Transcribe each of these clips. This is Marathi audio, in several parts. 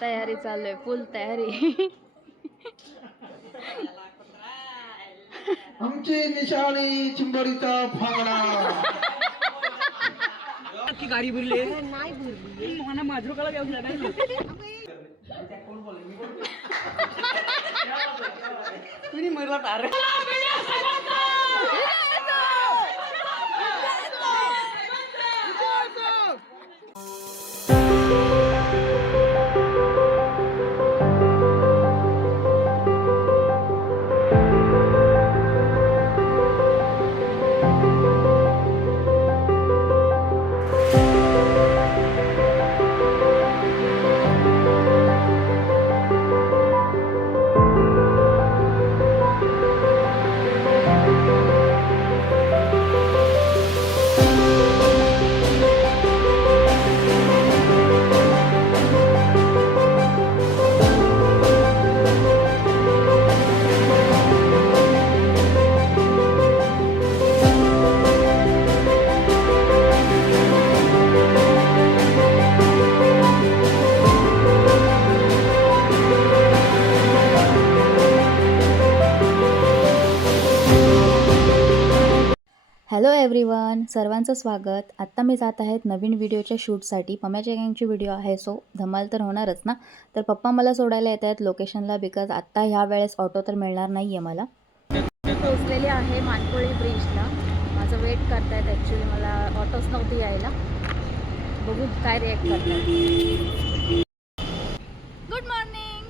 तयारी चालू आहे, फुल तयारी. आमची निशाणी चिंबोरीचा फांगडा. की गाडी भरली नाही भरली मला माझ्याकडे घेऊन जाणार तुम्ही मला तार हॅलो एव्हरीवन, सर्वांचं स्वागत. आत्ता मी जात आहेत नवीन व्हिडिओच्या शूटसाठी. पम्याच्या गँगची व्हिडिओ आहे, सो धमाल तर होणारच ना. तर पप्पा मला सोडायला येत आहेत लोकेशनला, बिकॉज आत्ता ह्या वेळेस ऑटो तर मिळणार नाही आहे मला. पोचलेली आहे मानकोळी ब्रिजला. माझं वेट करतायत. ॲक्च्युली मला ऑटोच नव्हती यायला. बघू काय रिॲक्ट करतात. Good morning.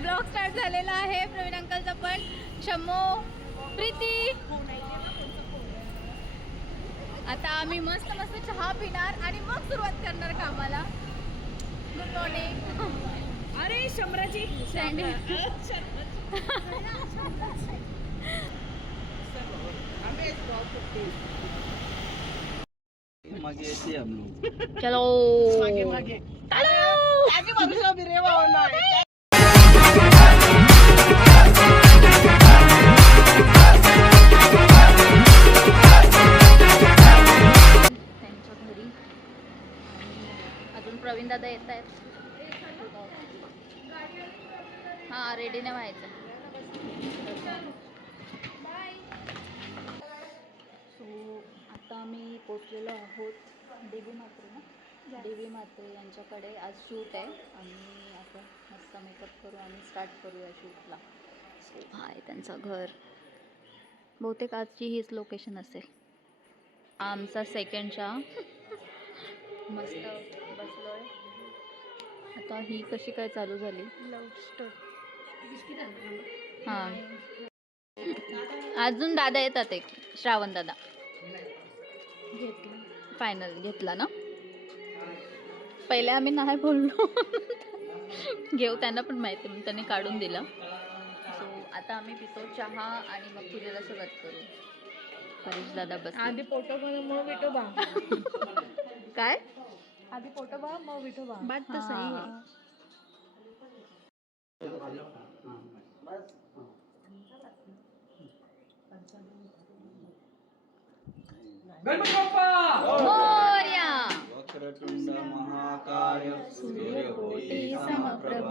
ब्लॉग स्टार्ट झालेला आहे प्रवीण अंकलचा पण. शम्मो, प्रीती, आता आम्ही मस्त मस्त चहा पिणार आणि मग सुरुवात करणार कामाला. Good morning. अरे शंभराची सँडी. चलो त्यांच्या घरी. अजून प्रवीण दादा येत आहेत. हां, रेडी नाही व्हायचं. सो आता आम्ही पोचलेलो आहोत देवी मात्रे ना. देवी मात्रे यांच्याकडे आज शूट आहे आणि आपण मस्त मेकअप करू आणि स्टार्ट करूया शूटला. सो हा आहे त्यांचं घर. बहुतेक आजची हीच लोकेशन असेल. आमचा सेकंड चहा. मस्त बसलोय. आता ही कशी काय चालू झाली. लव स्टोरी. हां, अजून दादा येतात. एक श्रावण दादा फायनल घेतला ना. पहिले आम्ही नाही बोललो. घेऊ, त्यांना पण माहिती, मग त्यांनी काढून दिला. सो आता आम्ही पितो चहा आणि मग पूजेला सुरुवात करू. हरीश दादा बस आधी फोटो मग विठोबा. काय आधी फोटोबा मग विठोबा. बात तर सही है. गणपती बाप्पा मोरया. वक्रतुंड महाकाय सूर्यकोटी समप्रभ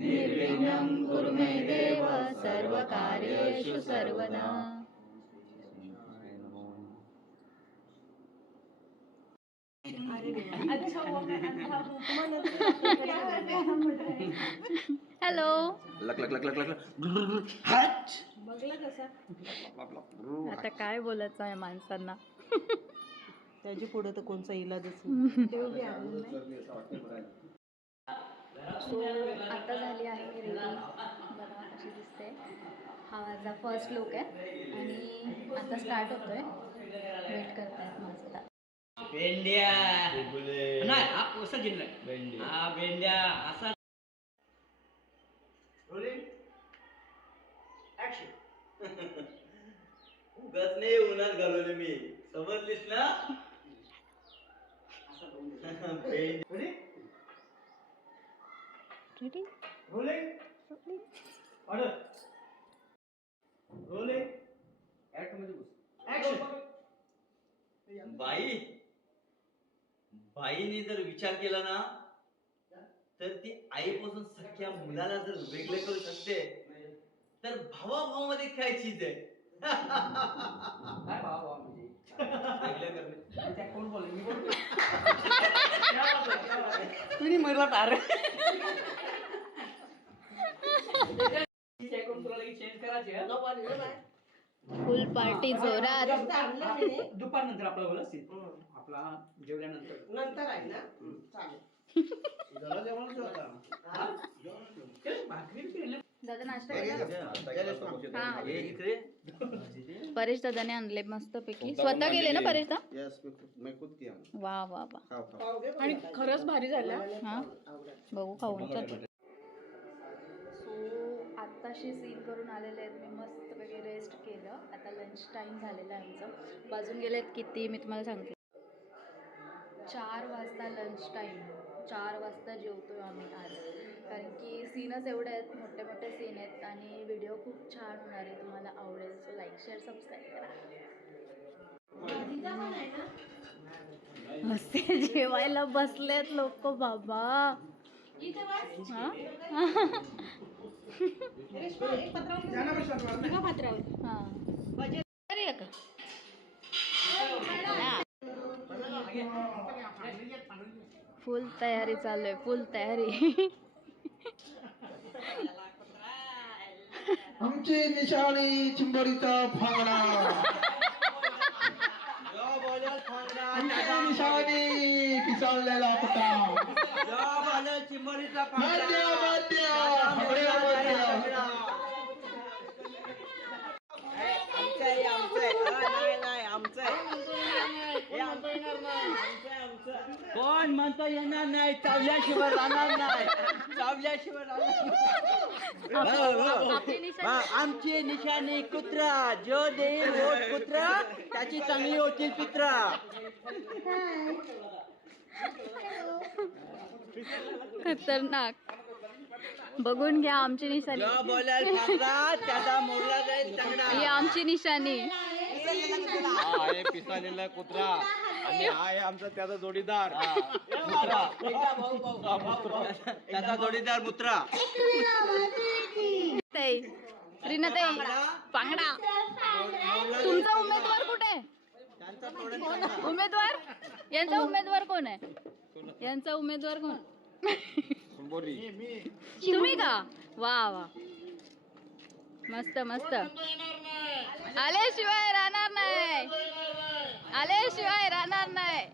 निर्विघ्नं कुरु मे देव सर्वकार्येषु सर्वदा. हॅलो. लक लक लक लक लक. आता काय बोलायचं आहे माणसांना. त्याची पुढे तर कोणचा इलाजच सो आता झाली आहे रेडी. बघा कशी दिसते. हा माझा फर्स्ट लुक आहे आणि आता स्टार्ट होतोय. वेट करतायत माझा. भेंड्या नाही असा जिल्हा हा भेंड्या असा. उगाच नाही उन्हात घालवले मी, समजलीस ना. रेडी. बाई बाईने जर विचार केला ना तर ती आईपासून सख्या मुलाला जर वेगळं करू शकते तर भावाभावामध्ये काय चीज आहे. काय भावा म्हणजे वेगळं करणे. त्या कोण बोलले मी बोलतो तुम्ही मरला तार तुला लगेच चेंज करायचे फुल पार्टी जोरात. दुपार नंतर आपला बोला आपला जेवल्यानंतर नंतर आहे ना चालेल. भाकरी केली दादा नाश्ता केला? हा. हे इकडे परेश दादाने आणले मस्त पैकी. स्वतः गेले ना परेश दा? यस मैं खुद किया वा वा वा. खाओ खाओ. आणि खरंच भारी झाला. हा बघू खाऊन चल. सो आत्ताशी सीन करून आलेले आहेत. मी मस्त पैकी रेस्ट केलं. आता लंच टाईम झालेला आहे आमचं. वाजून गेलेत किती मी तुम्हाला सांगते. 4 वाजता लंच टाईम. 4 वाजता जेवतोय आम्ही आज. कारण की सीनच एवढे आहेत, मोठे मोठे सीन आहेत आणि व्हिडिओ खूप छान होणार आहे. तुम्हाला आवडेल. सो लाईक शेअर सबस्क्राईब करा. मस्त जेवायला बसलेत लोक बाबा. हा? हा. करूया का? फुल तयारी चालू आहे. फुल तयारी. आमची निशाणी चिंबोरीचा फांगडा. आमची निशाणी पिसाळलेला कुत्रा. चिंबोरीचा मध्य मध्य फांगड्या मध्य. कोण म्हणतो येणार नाही चावल्याशिवाय राहणार नाही चावल्याशिवाय आपली निशाणी आमची निशाणी कुत्रा जो देईल वोट कुत्रा त्याची चांगली होतील पित्रा. खतरनाक. बघून घ्या आमची निशाणी. जो बोलाल फांगडा त्याचा मोडला जाईल चांगला. ही आमची निशाणी. हा आहे पिसाळलेला कुत्रा आणि हा आहे आमचा त्याचा जोडीदार. त्याचा जोडीदार मुत्रा. ताई रीनाताई पांगडा. तुमचा उमेदवार कुठे आहे? उमेदवार यांचा उमेदवार कोण आहे? यांचा उमेदवार कोण? तुम्ही का? वा वा मस्त मस्त. आल्याशिवाय राहणार नाही. आल्याशिवाय राहणार नाही.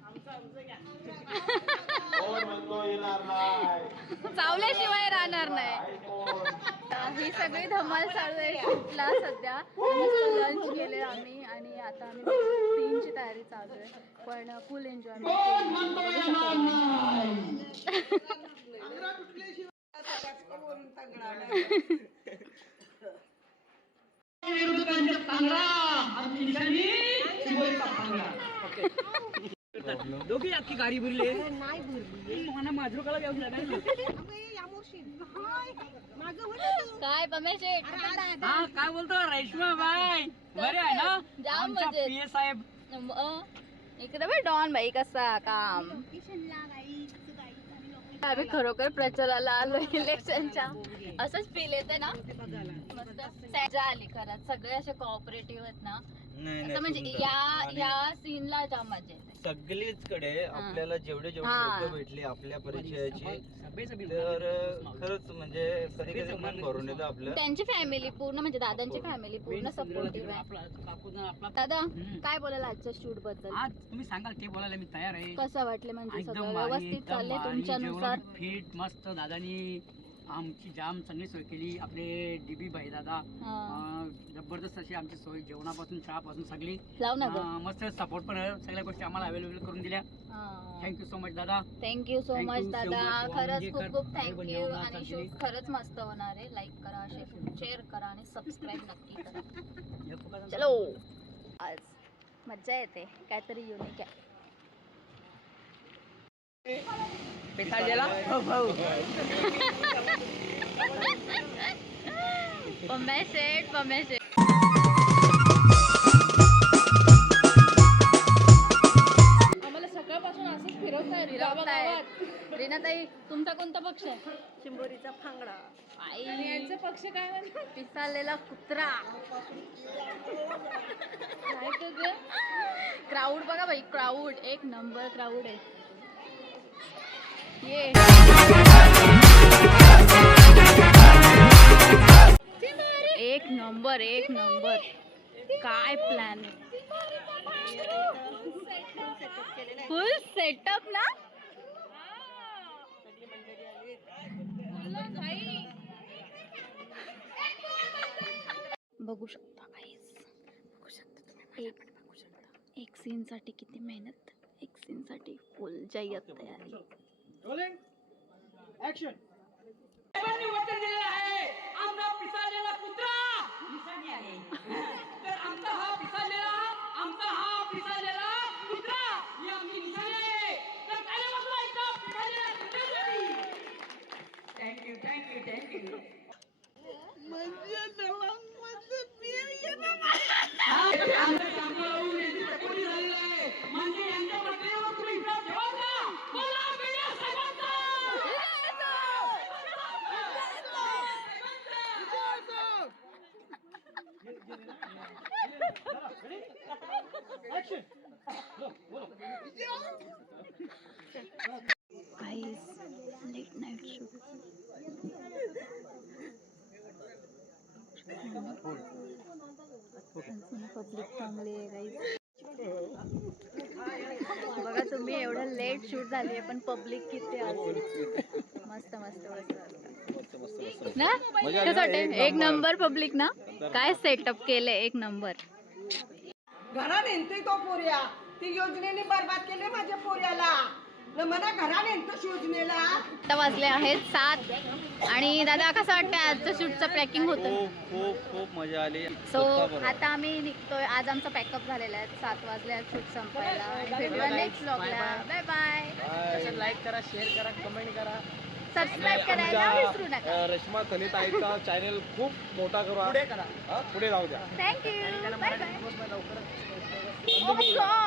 चावल्याशिवाय राहणार नाही. ही सगळी धमाल चालू आहे शूटला सध्या. मस्त लंच केले आम्ही आणि आता आम्ही सीनची तयारी चालू आहे. पण फुल एन्जॉयमेंट. दोघी अख्खी गाडी भरली नाही भरली मला माझ्या काळा घेऊन जाणार. काय पमेश हा काय बोलतो रेश्मा बाई बरे आहे ना? जाम आमच्या मजेत. पीए साहेब इकडे बघ डॉन बाई कसा काम. आम्ही खरोखर प्रचाराला आलो इलेक्शनच्या. असंच फील येते ना. मस्त मजा आली खरंच. सगळे असे कोऑपरेटिव्ह आहेत ना. असं म्हणजे या सीनला जाम मजा येते. सगळीच कडे आपल्याला जेवढे हा. लोक भेटले आपल्या परिचयाची तर खरंच म्हणजे कधी कधी मन भरून येतं आपलं. त्यांची फॅमिली पूर्ण म्हणजे दादांची फॅमिली पूर्ण सपोर्टिव्ह आहे. दादा काय बोलाल आजच्या शूट बद्दल? आज तुम्ही सांगाल ते बोलायला मी तयार आहे. कसं वाटलं म्हणजे एकदम सगळं भारी, व्यवस्थित एकदम चाललंय भारी. तुमच्यानुसार? जेवण फिट मस्त. दादानी आमची जाम चांगली सोय केली. आपले डीबी भाई दादा जबरदस्त अशी आमची सोय जेवणापासून चहापासून सगळी लाव ना ग. मस्त सपोर्ट पण सगळ्या गोष्टी आम्हाला अवेलेबल करून दिल्या. थँक्यू सो मच दादा. Thank you so Thank much you so दादा. much. खरंच वांगी खूप कर, खूप भाई थँक्यू. बनवला आणि चांगली. शूट खरंच मस्त होणार आहे. लाईक करा, शेअर करा आणि सबस्क्राईब नक्की करा. चलो आज मज्जा येते. काहीतरी युनिक आहे. पमेशेट पमेशेट. आम्हाला सकाळपासून असंच फिरवताय फिरवतायत. रीनाताई तुमचा कोणता पक्ष आहे? चिंबोरीचा फांगडा. आई आणि यांचा पक्ष काय म्हणतो? पिसाळलेला कुत्रा. काय तर ग? क्राऊड बघा बाई, क्राऊड एक नंबर क्राऊड आहे. ये एक नंबर एक नंबर. काय प्लॅन आहे, फुल सेटअप ना. बघू शकता guys. बघू शकता तुम्ही, एक सीन साठी किती मेहनत, एक सीन साठी फुल जय्यत तयारी. साहेबांनी वचन दिलेलं आहे, आमचा पिसाळलेला कुत्रा निशाणी आहे. तर आमचा हा पिसाळलेला कुत्रा ही आमची निशाणी आहे. तर त्याला बघा इथं पिसाळलेला कुत्र्यासाठी. थँक्यू. म्हणजे यांच्या प्रक्रियेवर तुम्ही विश्वास ठेवा का? बोला मीडिया साहेबांचा. Guys, late night shoot. Public चांगली आहे गाईज. बघा तुम्ही, एवढं लेट शूट झाली आहे पण पब्लिक किती आहे. मस्त ना. कसं वाटतंय? एक नंबर पब्लिक ना. काय सेटअप केलंय, एक नंबर. घरा नेनते तो पोऱ्या, ती योजनेने बरबाद केले माझ्या पोऱ्याला. न मला घरा नेनतोच योजनेला. आता वाजले आहेत 7 आणि दादा कसं वाटतं आजचं शूटचं पॅकिंग होतं? खूप मजा आली. सो आता आम्ही निघतोय. आज आमचा पॅकअप झालेला आहे. 7 वाजले शूट संपायला. भेटूया नेक्स्ट व्लॉगला. Bye bye. लाईक करा, शेअर करा, कमेंट करा. सबस्क्राईब करायला विसरू नका. रेश्मा थलित आईचा चॅनल खूप मोठा करू. पुढे करा. पुढे जाऊ द्या. थँक्यू. Bye bye. लवकरच Oh my God.